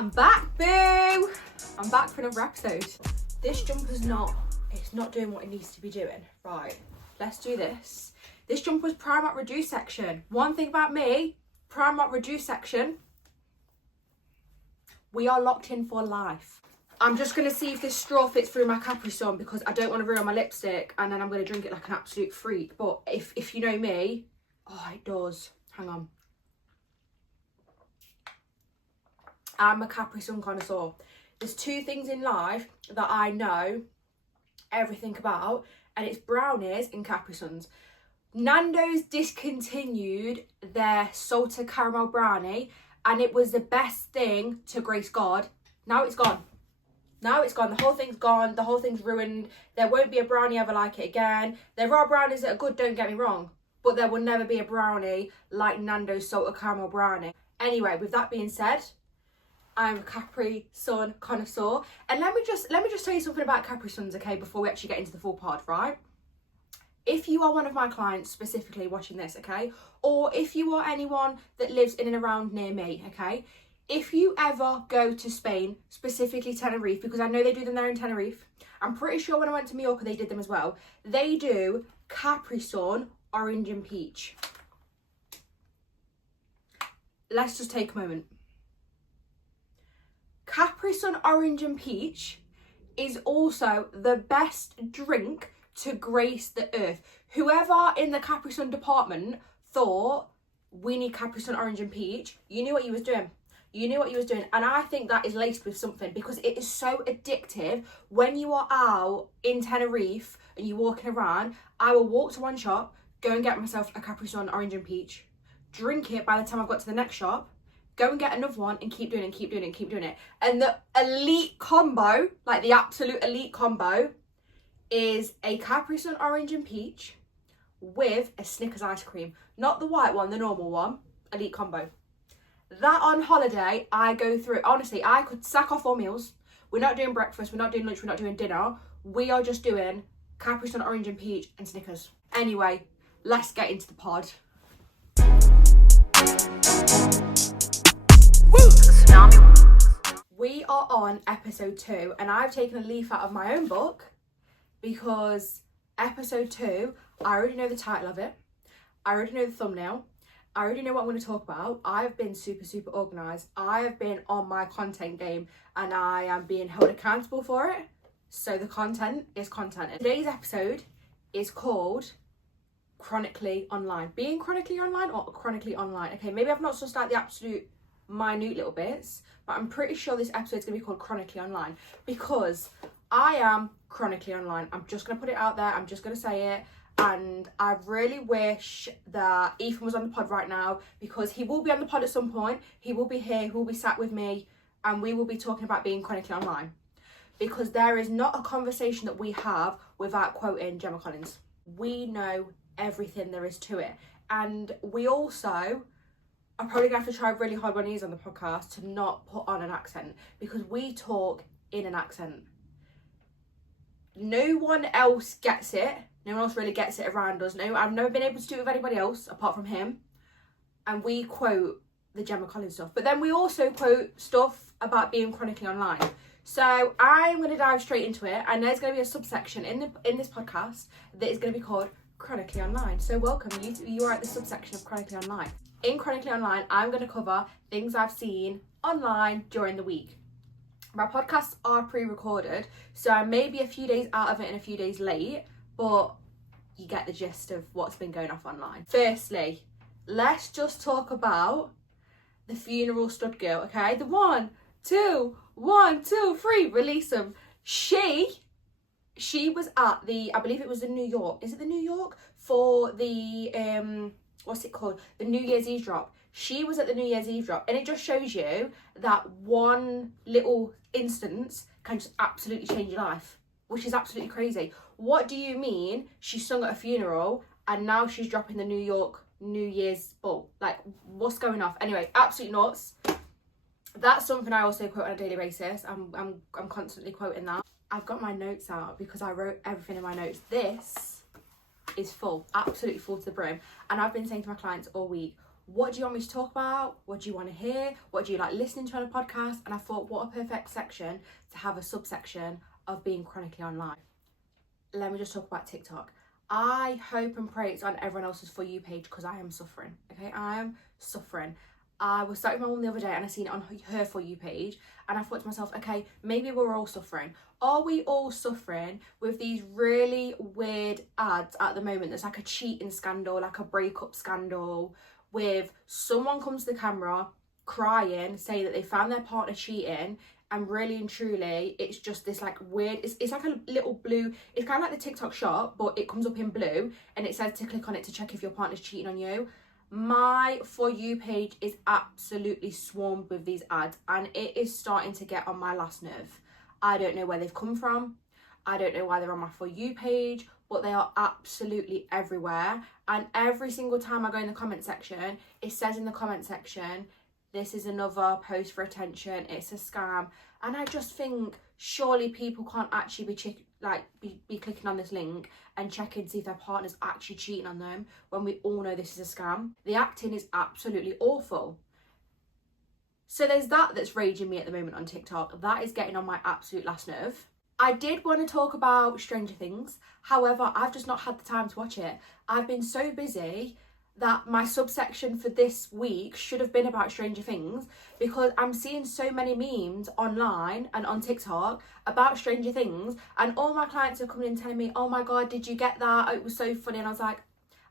I'm back, boo! I'm back for another episode. This jumper's not doing what it needs to be doing. Right, let's do this. This jumper's Primark Reduce section. One thing about me, Primark Reduce section, we are locked in for life. I'm just going to see if this straw fits through my Capri Sun because I don't want to ruin my lipstick and then I'm going to drink it like an absolute freak. But if you know me, oh, it does. Hang on. I'm a Capri Sun connoisseur. There's two things in life that I know everything about, and it's brownies and Capri Suns. Nando's discontinued their salted caramel brownie, and it was the best thing to grace God. Now it's gone. Now it's gone. The whole thing's gone. The whole thing's ruined. There won't be a brownie ever like it again. There are brownies that are good, don't get me wrong, but there will never be a brownie like Nando's salted caramel brownie. Anyway, with that being said, I'm a Capri Sun connoisseur, and let me just tell you something about Capri Suns, okay, before we actually get into the full pod, right? If you are one of my clients specifically watching this, okay, or if you are anyone that lives in and around near me, okay, if you ever go to Spain, specifically Tenerife, because I know they do them there in Tenerife, I'm pretty sure when I went to Mallorca they did them as well, they do Capri Sun orange and peach. Let's just take a moment. Capri Sun orange and peach is also the best drink to grace the earth. Whoever in the Capri Sun department thought we need Capri Sun orange and peach, you knew what you was doing. You knew what you was doing. And I think that is laced with something because it is so addictive. When you are out in Tenerife and you're walking around, I will walk to one shop, go and get myself a Capri Sun orange and peach, drink it by the time I've got to the next shop, go and get another one and keep doing it, keep doing it, keep doing it. And the elite combo, like the absolute elite combo, is a Capri Sun orange and peach with a Snickers ice cream. Not the white one, the normal one. Elite combo. That on holiday, I go through. Honestly, I could sack off all meals. We're not doing breakfast, we're not doing lunch, we're not doing dinner. We are just doing Capri Sun orange and peach and Snickers. Anyway, let's get into the pod. We are on episode 2 and I've taken a leaf out of my own book because episode 2, I already know the title of it, I already know the thumbnail, I already know what I'm going to talk about. I've been super organised, I have been on my content game and I am being held accountable for it, so the content is content. Today's episode is called Chronically Online. Being chronically online or chronically online? Okay, maybe I've not sussed out the absolute minute little bits, but I'm pretty sure this episode is going to be called Chronically Online because I am chronically online. I'm just going to put it out there, I'm just going to say it, and I really wish that Ethan was on the pod right now because he will be on the pod at some point. He will be here, he will be sat with me, and we will be talking about being chronically online because there is not a conversation that we have without quoting Gemma Collins. We know everything there is to it, and we also I'm probably going to have to try really hard on these on the podcast to not put on an accent because we talk in an accent. No one else gets it. No one else really gets it around us. No, I've never been able to do it with anybody else apart from him. And we quote the Gemma Collins stuff. But then we also quote stuff about being chronically online. So I'm going to dive straight into it. And there's going to be a subsection in this podcast that is going to be called Chronically Online. So welcome. You are at the subsection of Chronically Online. In Chronically Online, I'm going to cover things I've seen online during the week. My podcasts are pre-recorded, so I may be a few days out of it and a few days late, but you get the gist of what's been going off online. Firstly, let's just talk about the funeral stud girl, okay? The 1, 2, 1, 2, 3, release them. She was at the, I believe it was in New York. Is it the New York? For the, what's it called? The New Year's Eve drop. She was at the New Year's Eve drop, and it just shows you that one little instance can just absolutely change your life, which is absolutely crazy. What do you mean she sung at a funeral and now she's dropping the New York New Year's ball? Like, what's going off? Anyway, absolutely nuts. That's something I also quote on a daily basis. I'm constantly quoting that. I've got my notes out because I wrote everything in my notes. This is full, absolutely full to the brim. And I've been saying to my clients all week, what do you want me to talk about? What do you want to hear? What do you like listening to on a podcast? And I thought, what a perfect section to have a subsection of being chronically online. Let me just talk about TikTok. I hope and pray it's on everyone else's For You page, because I am suffering, okay? I am suffering. I was sat with my mum the other day and I seen it on her For You page, and I thought to myself, okay, maybe we're all suffering. Are we all suffering with these really weird ads at the moment? There's like a cheating scandal, like a breakup scandal, with someone comes to the camera crying, saying that they found their partner cheating, and really and truly it's just this like weird, it's like a little blue, it's kind of like the TikTok shop, but it comes up in blue and it says to click on it to check if your partner's cheating on you. My For You page is absolutely swarmed with these ads, and it is starting to get on my last nerve. I don't know where they've come from. I don't know why they're on my For You page, but they are absolutely everywhere. And every single time I go in the comment section, it says in the comment section, this is another post for attention, it's a scam. And I just think, surely people can't actually be clicking on this link and checking to see if their partner's actually cheating on them, when we all know this is a scam. The acting is absolutely awful. So there's that's raging me at the moment on TikTok. That is getting on my absolute last nerve. I did want to talk about Stranger Things. However, I've just not had the time to watch it. I've been so busy that my subsection for this week should have been about Stranger Things, because I'm seeing so many memes online and on TikTok about Stranger Things, and all my clients are coming in telling me, oh my God, did you get that? Oh, it was so funny. And I was like,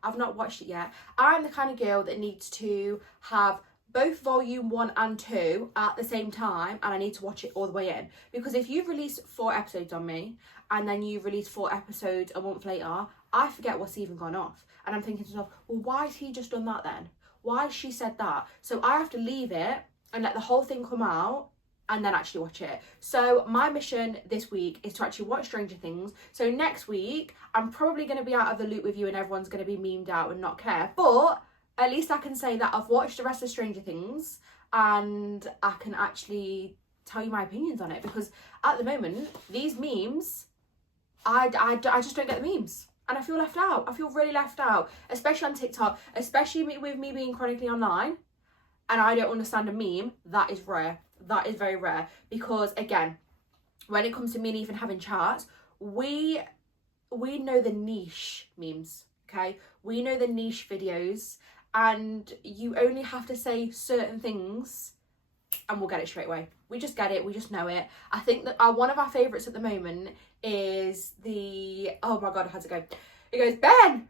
I've not watched it yet. I'm the kind of girl that needs to have both volume 1 and 2 at the same time, and I need to watch it all the way in, because if you've released 4 episodes on me and then you release 4 episodes a month later, I forget what's even gone off. And I'm thinking to myself, well, why has he just done that then? Why has she said that? So I have to leave it and let the whole thing come out and then actually watch it. So my mission this week is to actually watch Stranger Things. So next week, I'm probably going to be out of the loop with you and everyone's going to be memed out and not care. But at least I can say that I've watched the rest of Stranger Things and I can actually tell you my opinions on it. Because at the moment, these memes, I just don't get the memes. And I feel left out. I feel really left out, especially on TikTok, especially with me being chronically online. And I don't understand a meme. That is rare. That is very rare. Because again, when it comes to me and even having chats, we know the niche memes, okay? We know the niche videos, and you only have to say certain things and we'll get it straight away. We just get it. We just know it. I think that one of our favourites at the moment is the, oh my God, how's it go? It goes, Ben,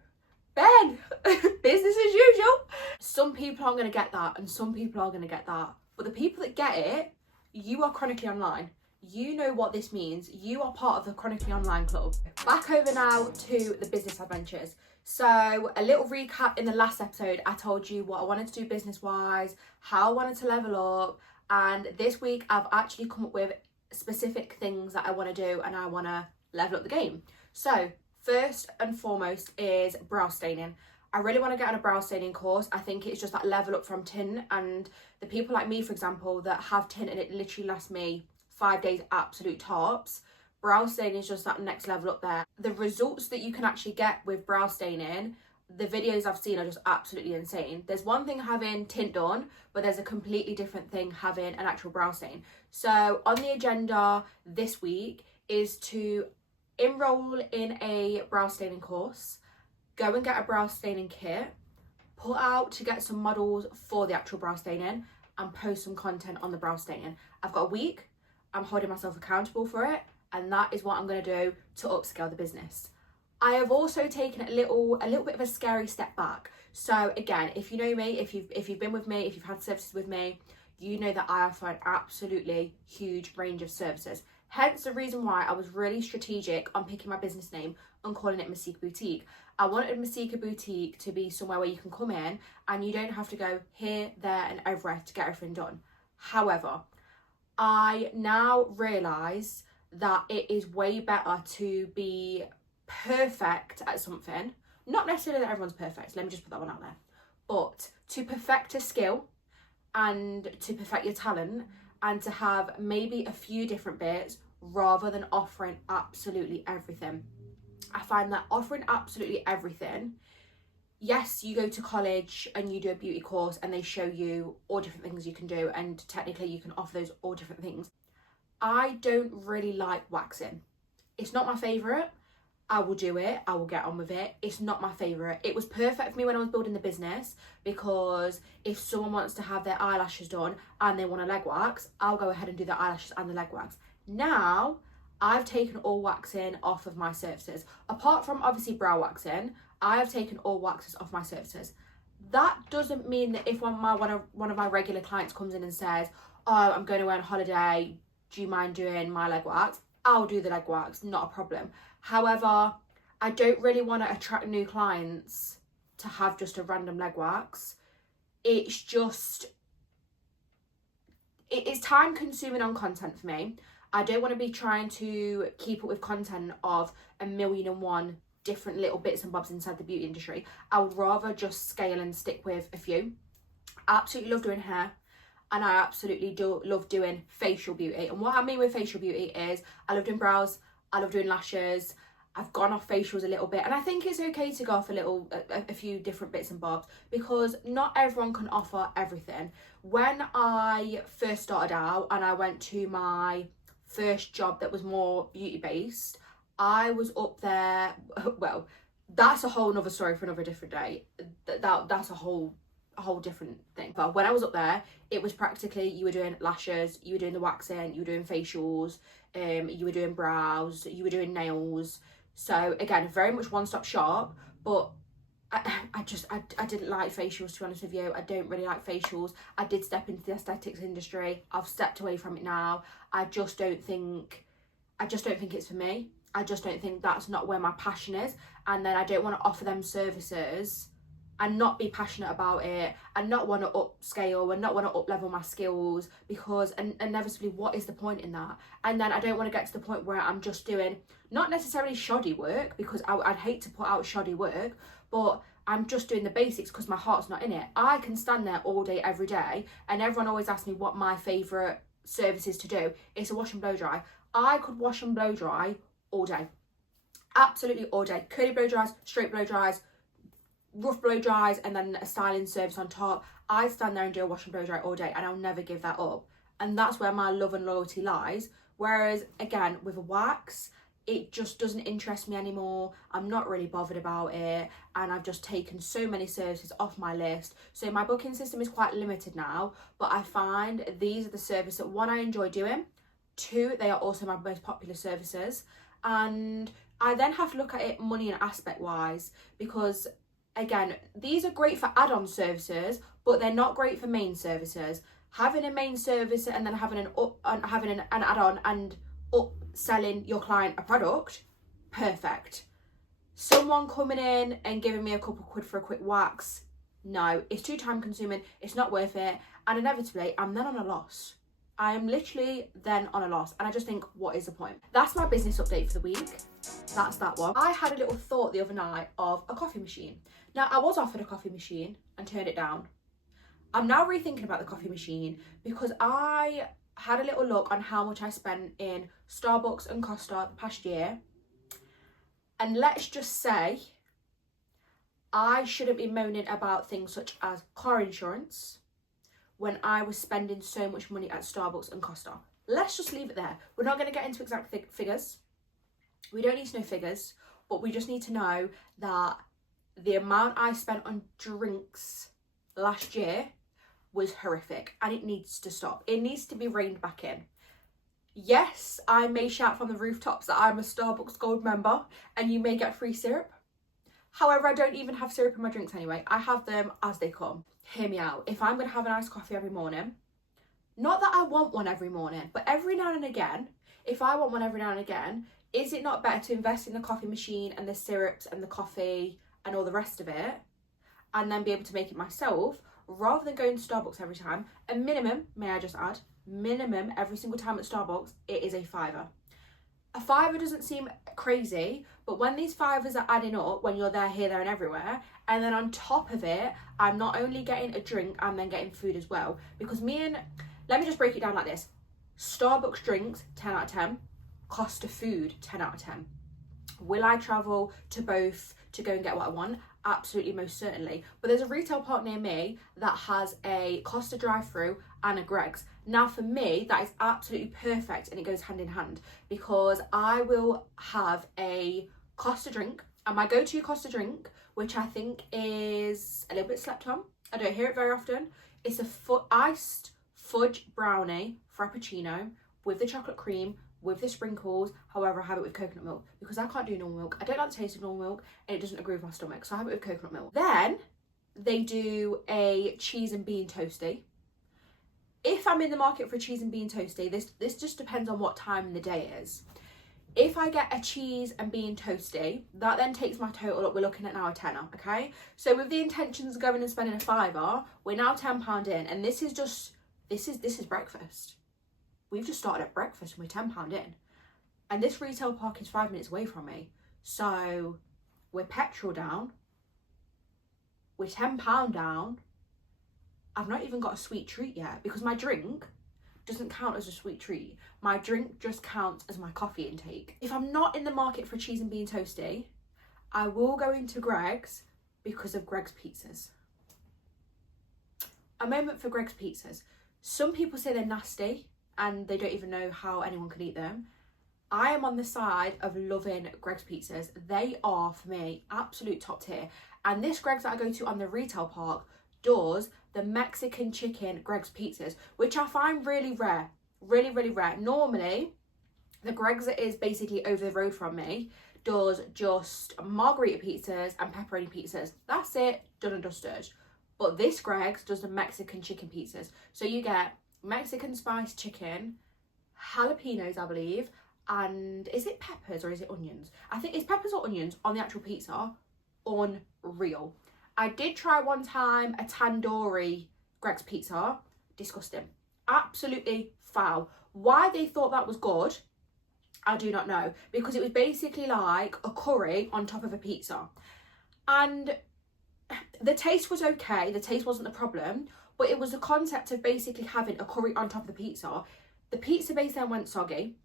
business as usual. Some people aren't going to get that and some people are going to get that. But the people that get it, you are chronically online. You know what this means. You are part of the chronically online club. Back over now to the business adventures. So a little recap. In the last episode, I told you what I wanted to do business-wise, how I wanted to level up. And this week, I've actually come up with specific things that I want to do and I want to level up the game. So first and foremost is brow staining. I really want to get on a brow staining course. I think it's just that level up from tint, and the people like me, for example, that have tint and it literally lasts me 5 days absolute tops. Brow staining is just that next level up there. The results that you can actually get with brow staining, the videos I've seen are just absolutely insane. There's one thing having tint done, but there's a completely different thing having an actual brow stain. So on the agenda this week is to enroll in a brow staining course, go and get a brow staining kit, put out to get some models for the actual brow staining, and post some content on the brow staining. I've got a week. I'm holding myself accountable for it, and that is what I'm going to do to upscale the business. I have also taken a little bit of a scary step back. So again, if you know me, if you've been with me, if you've had services with me, you know that I offer an absolutely huge range of services. Hence the reason why I was really strategic on picking my business name and calling it Masika Boutique. I wanted Masika Boutique to be somewhere where you can come in and you don't have to go here, there and everywhere to get everything done. However, I now realise that it is way better to be perfect at something. Not necessarily that everyone's perfect, let me just put that one out there. But to perfect a skill and to perfect your talent and to have maybe a few different bits rather than offering absolutely everything. I find that offering absolutely everything yes, you go to college and you do a beauty course and they show you all different things you can do, and technically you can offer those all different things. I don't really like waxing. It's not my favourite. I will do it, I will get on with it. It's not my favourite. It was perfect for me when I was building the business, because if someone wants to have their eyelashes done and they want a leg wax, I'll go ahead and do the eyelashes and the leg wax. Now, I've taken all waxing off of my services. Apart from obviously brow waxing, I have taken all waxes off my services. That doesn't mean that if one of my regular clients comes in and says, oh, I'm going away on holiday, do you mind doing my leg wax? I'll do the leg wax, not a problem. However, I don't really want to attract new clients to have just a random leg wax. It's just, it is time consuming on content for me. I don't want to be trying to keep up with content of 1,000,001 different little bits and bobs inside the beauty industry. I would rather just scale and stick with a few. I absolutely love doing hair, and I absolutely do love doing facial beauty. And what I mean with facial beauty is I love doing brows, I love doing lashes. I've gone off facials a little bit, and I think it's okay to go off a few different bits and bobs, because not everyone can offer everything. When I first started out and I went to my first job that was more beauty based, I was up there, well, that's a whole nother story for another different day. That's a whole different thing. But when I was up there, it was practically, you were doing lashes, you were doing the waxing, you were doing facials, you were doing brows, you were doing nails. So again, very much one-stop shop. But I didn't like facials, to be honest with you. I don't really like facials. I did step into the aesthetics industry. I've stepped away from it now. I just don't think it's for me. I just don't think that's not where my passion is. And then I don't want to offer them services and not be passionate about it, and not want to upscale and not want to up-level my skills, because inevitably, what is the point in that? And then I don't want to get to the point where I'm just doing, not necessarily shoddy work, because I'd hate to put out shoddy work, but I'm just doing the basics because my heart's not in it. I can stand there all day, every day, and everyone always asks me what my favourite service is to do. It's a wash and blow dry. I could wash and blow dry all day. Absolutely all day. Curly blow dries, straight blow dries, rough blow dries, and then a styling service on top. I stand there and do a wash and blow dry all day, and I'll never give that up. And that's where my love and loyalty lies. Whereas again, with a wax, it just doesn't interest me anymore. I'm not really bothered about it, and I've just taken so many services off my list. So my booking system is quite limited now, but I find these are the services that, one, I enjoy doing, two, they are also my most popular services. And I then have to look at it money and aspect wise, because again, these are great for add-on services, but they're not great for main services. Having a main service and then having an add-on and upselling your client a product, perfect. Someone coming in and giving me a couple quid for a quick wax, no, it's too time consuming, it's not worth it, and inevitably I'm then on a loss. I am literally then on a loss, and I just think, what is the point? That's my business update for the week. That's that one. I had a little thought the other night of a coffee machine. Now, I was offered a coffee machine and turned it down. I'm now rethinking about the coffee machine, because I had a little look on how much I spent in Starbucks and Costa the past year. And let's just say, I shouldn't be moaning about things such as car insurance when I was spending so much money at Starbucks and Costa. Let's just leave it there. We're not going to get into exact figures. We don't need to know figures, but we just need to know that the amount I spent on drinks last year was horrific, and it needs to stop. It needs to be reined back in. Yes, I may shout from the rooftops that I'm a Starbucks Gold member and you may get free syrup. However, I don't even have syrup in my drinks anyway. I have them as they come. Hear me out. If I'm going to have an iced coffee every morning, not that I want one every morning, but every now and again, if I want one every now and again, is it not better to invest in the coffee machine and the syrups and the coffee and all the rest of it, and then be able to make it myself, rather than going to Starbucks every time? A minimum, may I just add, minimum every single time at Starbucks, it is a £5. A £5 doesn't seem crazy, but when these £5s are adding up, when you're there, here, there and everywhere, and then on top of it, I'm not only getting a drink, I'm then getting food as well. Because let me just break it down like this. Starbucks drinks, 10 out of 10. Cost of food, 10 out of 10. Will I travel to both to go and get what I want? absolutely, most certainly. But there's a retail park near me that has a Costa drive-through and a Greggs. Now for me, that is absolutely perfect, and it goes hand in hand, because I will have a Costa drink, and my go-to Costa drink, which I think is a little bit slept on, I don't hear it very often, it's a iced fudge brownie frappuccino with the chocolate cream, with the sprinkles. However, I have it with coconut milk because I can't do normal milk. I don't like the taste of normal milk and it doesn't agree with my stomach, so I have it with coconut milk. Then they do a cheese and bean toasty. If I'm in the market for a cheese and bean toasty, this just depends on what time in the day it is. If I get a cheese and bean toasty, that then takes my total up. We're looking at now a tenner, okay? So with the intentions of going and spending a fiver, we're now £10 in, and this is breakfast. We've just started at breakfast and we're £10 in. And this retail park is 5 minutes away from me. So we're petrol down. We're £10 down. I've not even got a sweet treat yet because my drink doesn't count as a sweet treat. My drink just counts as my coffee intake. If I'm not in the market for a cheese and bean toasty, I will go into Greggs because of Greggs pizzas. A moment for Greggs pizzas. Some people say they're nasty and they don't even know how anyone can eat them. I am on the side of loving Greggs pizzas. They are, for me, absolute top tier. And this Greggs that I go to on the retail park does the Mexican chicken Greggs pizzas, which I find really rare. Really, really rare. Normally, the Greggs that is basically over the road from me does just margarita pizzas and pepperoni pizzas. That's it, done and dusted. But this Greggs does the Mexican chicken pizzas. So you get Mexican spiced chicken, jalapenos, I believe, and is it peppers or is it onions? I think it's peppers or onions on the actual pizza. Unreal. I did try one time a tandoori Greggs pizza. Disgusting. Absolutely foul. Why they thought that was good, I do not know. Because it was basically like a curry on top of a pizza. And the taste was okay. The taste wasn't the problem. But it was the concept of basically having a curry on top of the pizza. The pizza base then went soggy.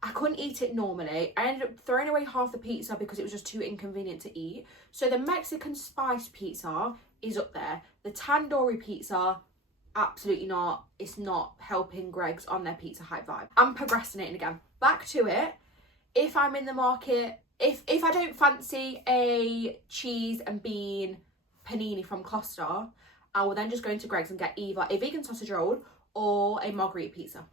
I couldn't eat it normally. I ended up throwing away half the pizza because it was just too inconvenient to eat. So the Mexican spiced pizza is up there. The tandoori pizza, absolutely not. It's not helping Greggs on their pizza hype vibe. I'm procrastinating again. Back to it. If I'm in the market, if I don't fancy a cheese and bean panini from Costa, I will then just go into Greggs and get either a vegan sausage roll or a margarita pizza.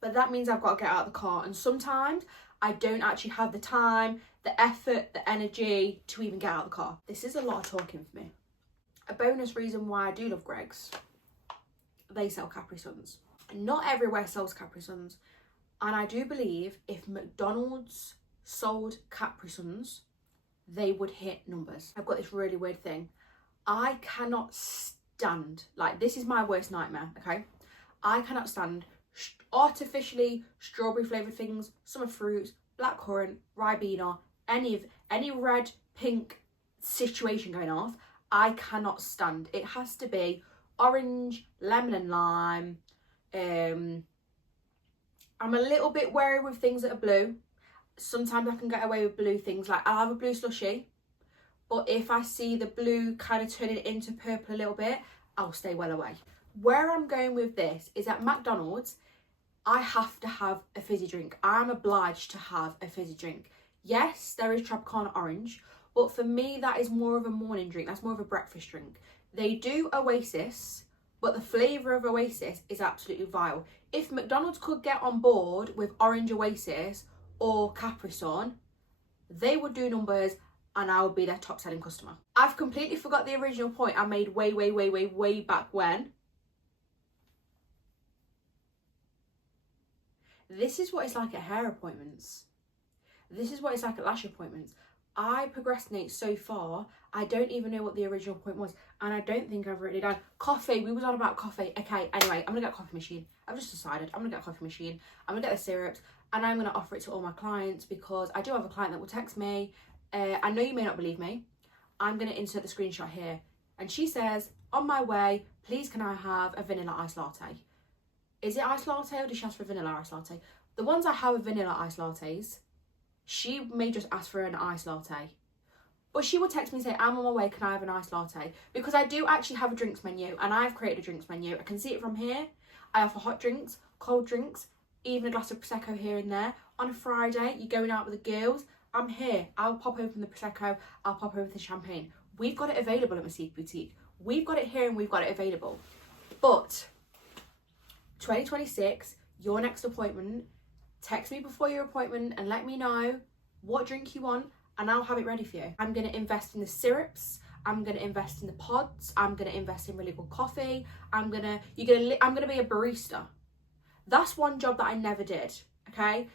But that means I've got to get out of the car, and sometimes I don't actually have the time, the effort, the energy to even get out of the car. This is a lot of talking for me. A bonus reason why I do love Greggs, they sell Capri Suns. Not everywhere sells Capri Suns, and I do believe if McDonald's sold Capri Suns, they would hit numbers. I've got this really weird thing. I cannot stand, like, this is my worst nightmare, okay? I cannot stand artificially strawberry flavoured things, summer fruits, blackcurrant, Ribena, any red, pink situation going off. I cannot stand. It has to be orange, lemon and lime. I'm a little bit wary with things that are blue. Sometimes I can get away with blue things, like I'll have a blue slushie, but if I see the blue kind of turning into purple a little bit, I'll stay well away. Where I'm going with this is at McDonald's, I have to have a fizzy drink. I'm obliged to have a fizzy drink. Yes, there is Tropicana Orange, but for me, that is more of a morning drink. That's more of a breakfast drink. They do Oasis, but the flavour of Oasis is absolutely vile. If McDonald's could get on board with Orange Oasis or Capri Sun, they would do numbers and I would be their top selling customer. I've completely forgot the original point I made way back when. This is what it's like at hair appointments. This is what it's like at lash appointments. I procrastinate so far, I don't even know what the original point was. And I don't think I've written it down. Coffee, we was on about coffee. Okay, anyway, I'm gonna get a coffee machine. I've just decided I'm gonna get a coffee machine. I'm gonna get the syrups and I'm gonna offer it to all my clients because I do have a client that will text me. I know you may not believe me. I'm gonna insert the screenshot here. And she says, on my way, please can I have a vanilla iced latte? Is it iced latte or does she ask for a vanilla iced latte? The ones I have are vanilla iced lattes. She may just ask for an iced latte. But she will text me and say, I'm on my way, can I have an iced latte? Because I do actually have a drinks menu, and I've created a drinks menu. I can see it from here. I offer hot drinks, cold drinks, even a glass of Prosecco here and there. On a Friday, you're going out with the girls, I'm here. I'll pop open the Prosecco, I'll pop open the champagne. We've got it available at Masika Boutique. We've got it here and we've got it available. But 2026, your next appointment, text me before your appointment and let me know what drink you want, and I'll have it ready for you. I'm going to invest in the syrups. I'm going to invest in the pods. I'm going to invest in really good coffee. I'm going to be a barista. That's one job that I never did, okay?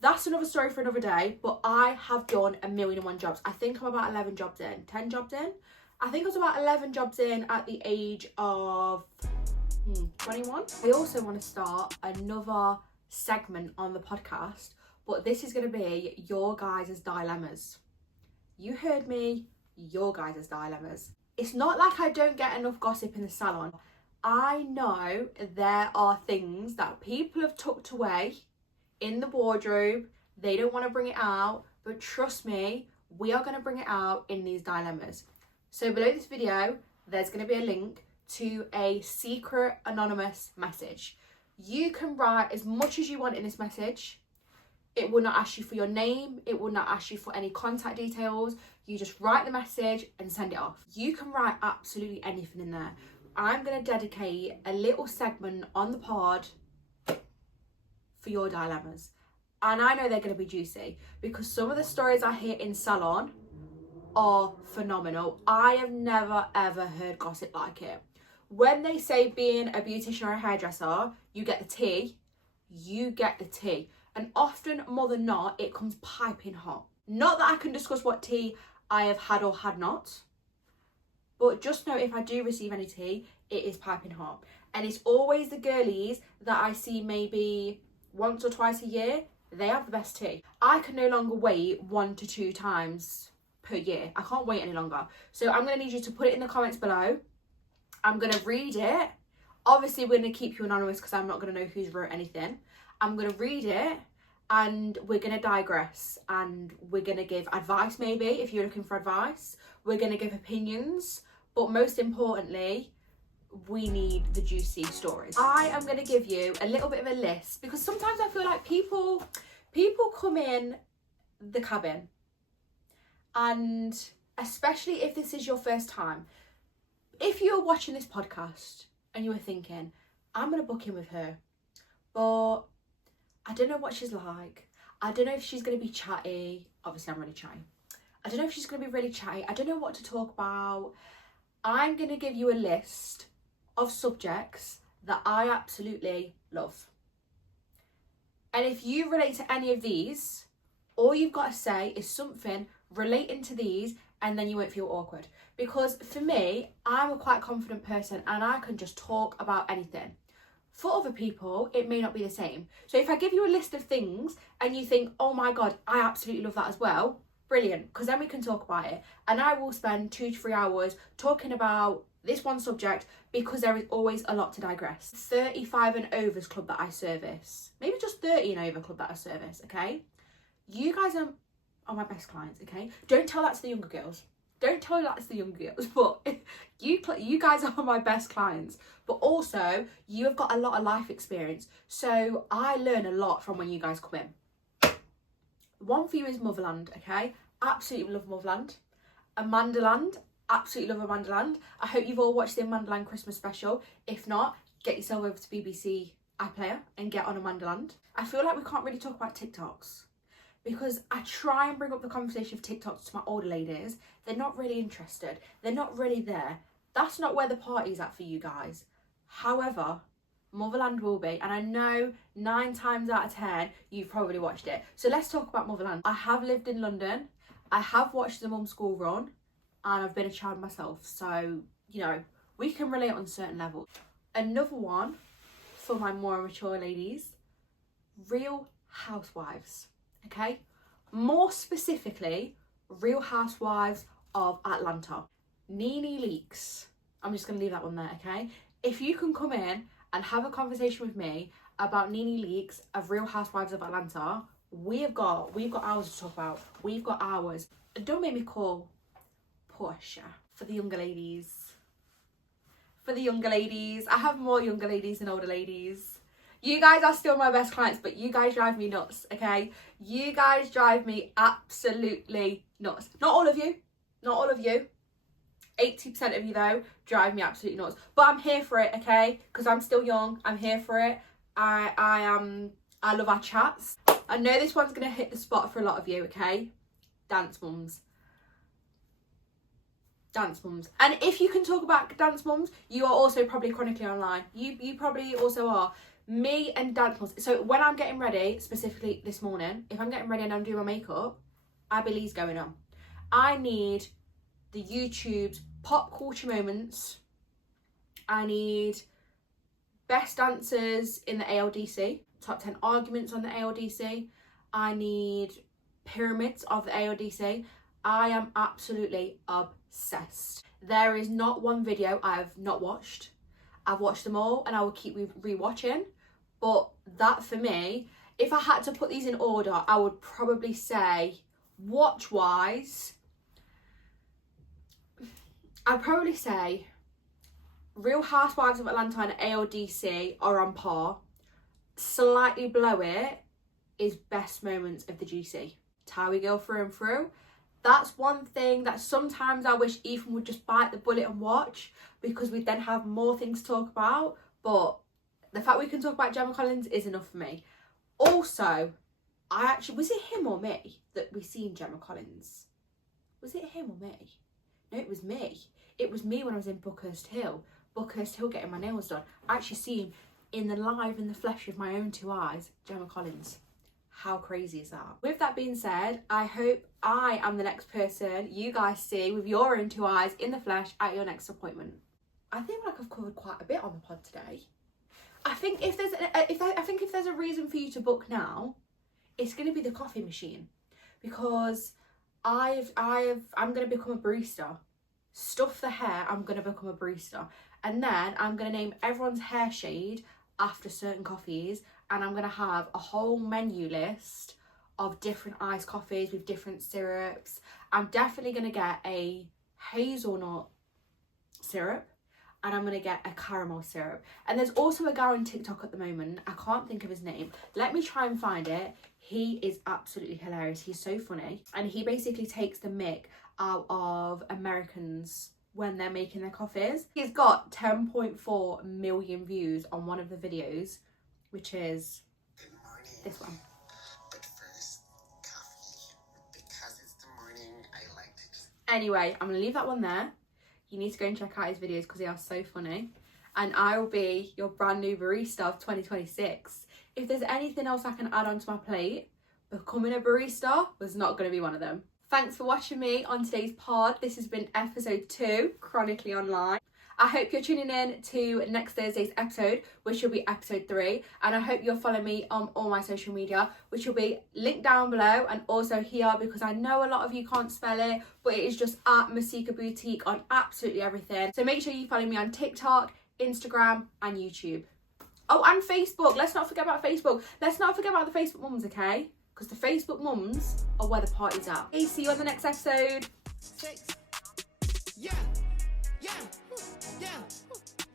That's another story for another day, but I have done 1,000,001 jobs. I think I'm about 11 jobs in, 10 jobs in. I think I was about 11 jobs in at the age of 21. I also want to start another segment on the podcast, but this is going to be your guys' dilemmas. You heard me, your guys' dilemmas. It's not like I don't get enough gossip in the salon. I know there are things that people have tucked away in the wardrobe. They don't want to bring it out, but trust me, we are going to bring it out in these dilemmas. So below this video, there's going to be a link to a secret anonymous message. You can write as much as you want in this message. It will not ask you for your name. It will not ask you for any contact details. You just write the message and send it off. You can write absolutely anything in there. I'm going to dedicate a little segment on the pod for your dilemmas. And I know they're going to be juicy because some of the stories I hear in salon are phenomenal. I have never ever heard gossip like it. When they say being a beautician or a hairdresser, you get the tea, you get the tea. And often, more than not, it comes piping hot. Not that I can discuss what tea I have had or had not, but just know if I do receive any tea, it is piping hot. And it's always the girlies that I see maybe once or twice a year. They have the best tea. I can no longer wait 1 to 2 times per year. I can't wait any longer. So I'm going to need you to put it in the comments below. I'm going to read it. Obviously, we're going to keep you anonymous because I'm not going to know who's wrote anything. I'm going to read it and we're going to digress and we're going to give advice maybe if you're looking for advice. We're going to give opinions, but most importantly, we need the juicy stories. I am going to give you a little bit of a list because sometimes I feel like people come in the cabin, and especially if this is your first time, if you're watching this podcast and you were thinking, I'm going to book in with her, but I don't know what she's like. I don't know if she's going to be chatty. Obviously, I'm really chatty. I don't know if she's going to be really chatty. I don't know what to talk about. I'm going to give you a list of subjects that I absolutely love. And if you relate to any of these, all you've got to say is something relating to these, and then you won't feel awkward. Because for me, I'm a quite confident person and I can just talk about anything. For other people, it may not be the same. So if I give you a list of things and you think, oh my God, I absolutely love that as well, brilliant, because then we can talk about it. And I will spend 2 to 3 hours talking about this one subject because there is always a lot to digress. 35 and overs club that I service, maybe just 30 and over club that I service, okay? You guys are my best clients, okay? Don't tell that to the younger girls. Don't tell that to the younger girls, but you guys are my best clients. But also, you have got a lot of life experience. So I learn a lot from when you guys come in. One for you is Motherland, okay? Absolutely love Motherland. Amandaland, absolutely love Amandaland. I hope you've all watched the Amandaland Christmas special. If not, get yourself over to BBC iPlayer and get on Amandaland. I feel like we can't really talk about TikToks, because I try and bring up the conversation of TikToks to my older ladies. They're not really interested. They're not really there. That's not where the party's at for you guys. However, Motherland will be. And I know 9 times out of 10, you've probably watched it. So let's talk about Motherland. I have lived in London. I have watched the mum school run. And I've been a child myself. So, you know, we can relate on certain levels. Another one for my more mature ladies, Real Housewives. Okay, more specifically, Real Housewives of Atlanta. Nene Leakes. I'm just going to leave that one there, okay? If you can come in and have a conversation with me about Nene Leakes of Real Housewives of Atlanta, we've got hours to talk about. We've got hours. Don't make me call Portia for the younger ladies. For the younger ladies. I have more younger ladies than older ladies. You guys are still my best clients, but you guys drive me nuts, okay? You guys drive me absolutely nuts. Not all of you. Not all of you. 80% of you, though, drive me absolutely nuts. But I'm here for it, okay? Because I'm still young. I'm here for it. I love our chats. I know this one's going to hit the spot for a lot of you, okay? Dance mums. Dance mums. And if you can talk about dance mums, you are also probably chronically online. You probably also are. Me and dance mums. So when I'm getting ready, specifically this morning, if I'm getting ready and I'm doing my makeup, Abby Lee's going on. I need the YouTube's pop culture moments. I need best dancers in the ALDC, top 10 arguments on the ALDC. I need pyramids of the ALDC. I am absolutely obsessed. There is not one video I have not watched. I've watched them all and I will keep re-watching. But that for me, if I had to put these in order, I would probably say, watch-wise, I'd probably say Real Housewives of Atlanta and ALDC are on par. Slightly below it is best moments of the GC. Towie Girl through and through. That's one thing that sometimes I wish Ethan would just bite the bullet and watch, because we'd then have more things to talk about. But the fact we can talk about Gemma Collins is enough for me. Also, was it him or me that we seen Gemma Collins? Was it him or me? No, it was me. It was me when I was in Buckhurst Hill getting my nails done. I actually seen in the flesh with my own two eyes, Gemma Collins. How crazy is that? With that being said, I hope I am the next person you guys see with your own two eyes in the flesh at your next appointment. I feel like I've covered quite a bit on the pod today. I think if there's a reason for you to book now, it's going to be the coffee machine, because I'm going to become a barista. Stuff the hair, I'm going to become a barista. And then I'm going to name everyone's hair shade after certain coffees, and I'm going to have a whole menu list of different iced coffees with different syrups. I'm definitely going to get a hazelnut syrup, and I'm going to get a caramel syrup. And there's also a guy on TikTok at the moment, I can't think of his name. Let me try and find it. He is absolutely hilarious. He's so funny. And he basically takes the mick out of Americans when they're making their coffees. He's got 10.4 million views on one of the videos, which is this one. But first, coffee. Because it's the morning, I like to just... Anyway, I'm going to leave that one there. You need to go and check out his videos because they are so funny. And I will be your brand new barista of 2026. If there's anything else I can add onto my plate, becoming a barista was not going to be one of them. Thanks for watching me on today's pod. This has been episode 2, Chronically Online. I hope you're tuning in to next Thursday's episode, which will be episode 3. And I hope you'll follow me on all my social media, which will be linked down below and also here, because I know a lot of you can't spell it, but it is just at Masika Boutique on absolutely everything. So make sure you follow me on TikTok, Instagram and YouTube. Oh, and Facebook. Let's not forget about Facebook. Let's not forget about the Facebook mums, okay? Because the Facebook mums are where the party's at. Okay, see you on the next episode. Yeah, yeah, yeah,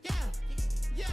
yeah, yeah.